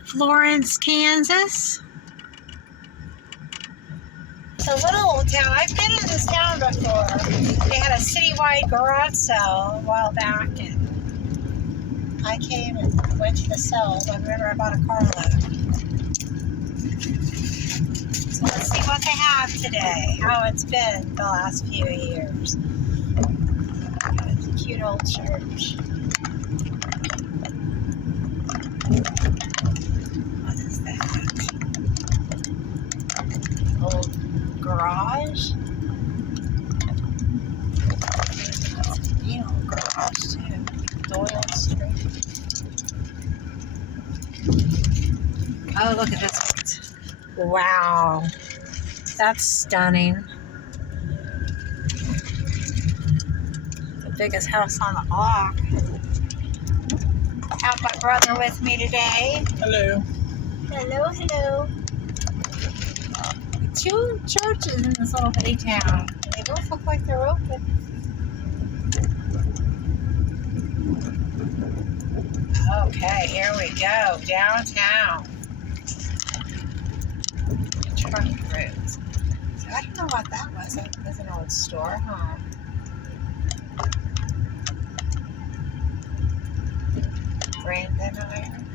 Florence, Kansas. It's a little old town. I've been in this town before. They had a citywide garage sale a while back, and I came and went to the sale. I remember I bought a carload. So let's see what they have today, how it's been the last few years. It's a cute old church. What is that? Old garage? That's a neat old garage too. Doyle Street. Oh, look at this. Wow. That's stunning. The biggest house on the block. I have my brother with me today. Hello. Hello, hello. Two churches in this little bitty town. They both look like they're open. Okay, here we go. Downtown. Truck routes. So I don't know what that was. It was an old store, huh? Brandon Iron.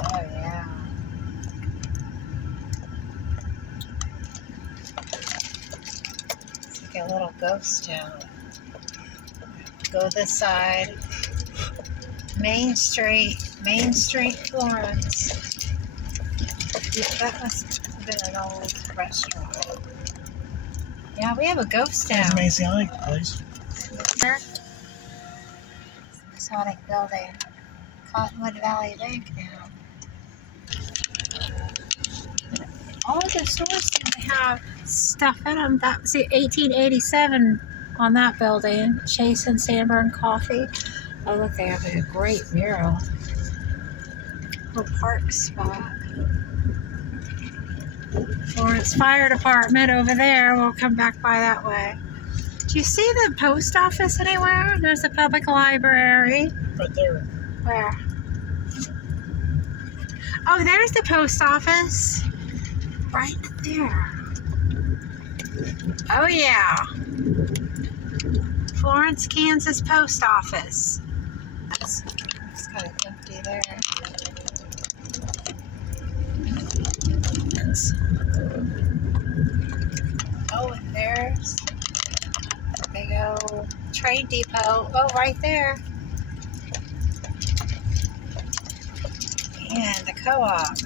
Oh, yeah. It's like a little ghost town. Go this side. Main Street, Florence. That must have been an old restaurant. Yeah, we have a ghost town. It's a Masonic place. Masonic building. Cottonwood Valley Bank now. All of the stores seem to have stuff in them. That was 1887 on that building. Chase and Sanborn Coffee. Oh, look, they have a great mural. Little park spot. Florence Fire Department over there. We'll come back by that way. Do you see the post office anywhere? There's a public library. Right there. Where? Oh, there's the post office. Right there. Oh, yeah. Florence, Kansas post office. It's kind of empty there. Oh, and there's a big old train depot. Oh, right there. And the co-op.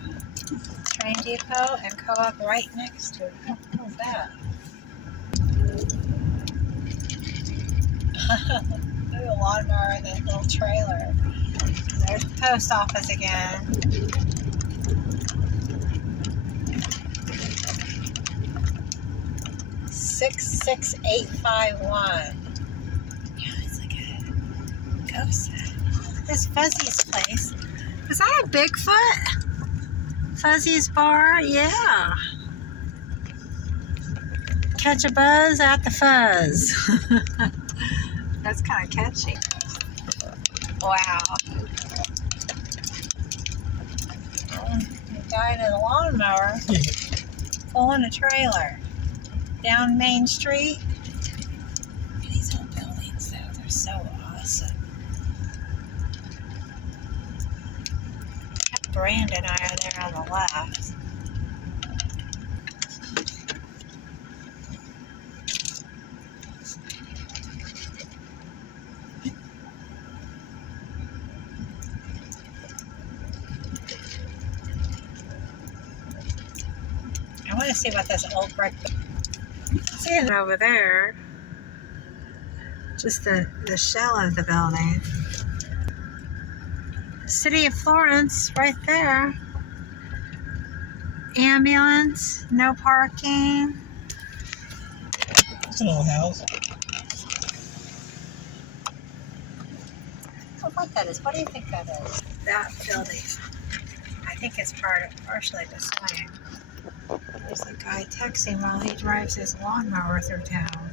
Train depot and co-op right next to it. What was that? There's a lawnmower in that little trailer. There's the post office again. $66851. Yeah, it's like a ghost town. This Fuzzy's place. Is that a Bigfoot? Fuzzy's bar? Yeah. Catch a buzz at the fuzz. That's kind of catchy. Wow. The guy in a lawnmower pulling a trailer down Main Street. These old buildings, though, they're so awesome. Brandon and I are there on the left. I want to see what this old brick. See it over there. Just the shell of the building. City of Florence, right there. Ambulance, no parking. It's an old house. I don't know what that is. What do you think that is? That building. I think it's partially the same. There's a guy texting while he drives his lawnmower through town.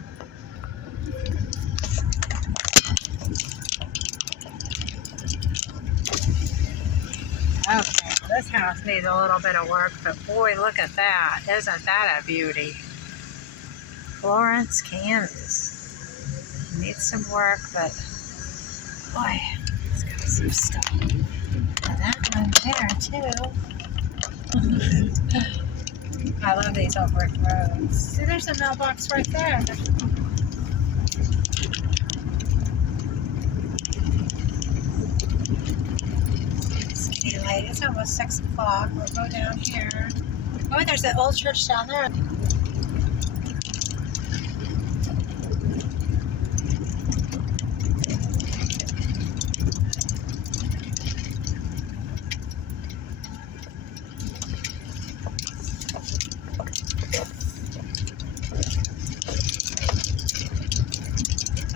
This house needs a little bit of work, but boy, look at that. Isn't that a beauty? Florence, Kansas. Needs some work, but boy, it's got some stuff. And that one there, too. I love these old brick roads. See, there's a mailbox right there. It's late. It's almost 6 o'clock. We'll go down here. Oh, there's that old church down there.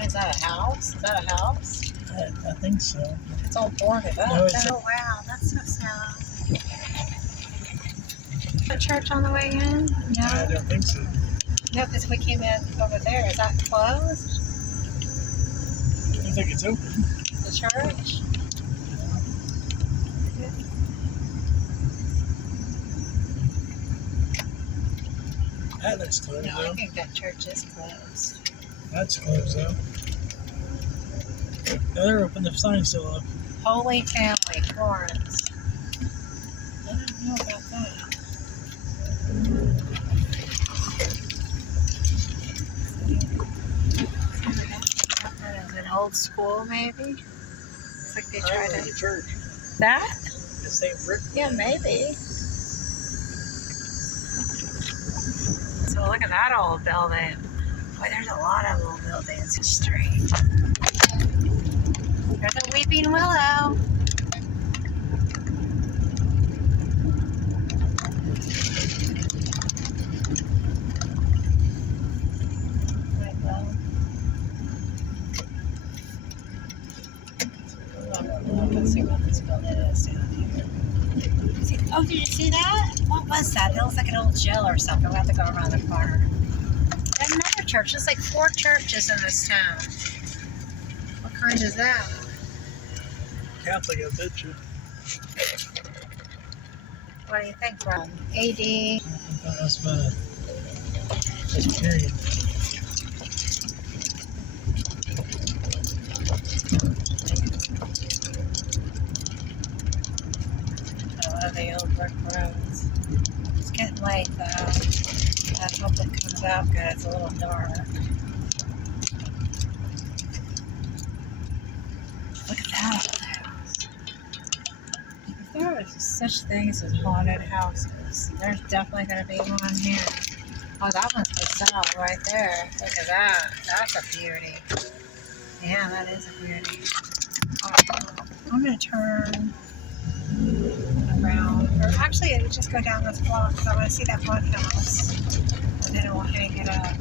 Is that a house? Is that a house? I think so. It's all boarded up. No, Oh, wow. That's so sad. A church on the way in? No. I don't think so. No, because we came in over there. Is that closed? I think it's open. The church? That looks closed No, I though. think that church is closed. That's closed though. No, they're open. The sign's still up. Holy Family, Florence. I don't know about that. That is an old school, maybe? It's like they tried The to... church. That? The same brick. Yeah, maybe. So look at that old building. Boy, there's a lot of old buildings. It's strange. There's a weeping willow. Right, well. Let's see what this building is down here. Oh, did you see that? What was that? That looks like an old jail or something. We'll have to go around the corner. There's another church. There's like 4 churches in this town. What kind is that? Catholic, I bet you. What do you think, Ron? AD? I thought that was about a Presbyterian. I love the old brick roads. It's getting late though. I hope it comes out good. It's a little dark. Look at that old house. If there are such things as haunted houses, there's definitely going to be one here. Oh, that one's for sale right there. Look at that. That's a beauty. Yeah, that is a beauty. I'm going to turn around. Or actually, just go down this block because I want to see that one house. And then we'll hang it up.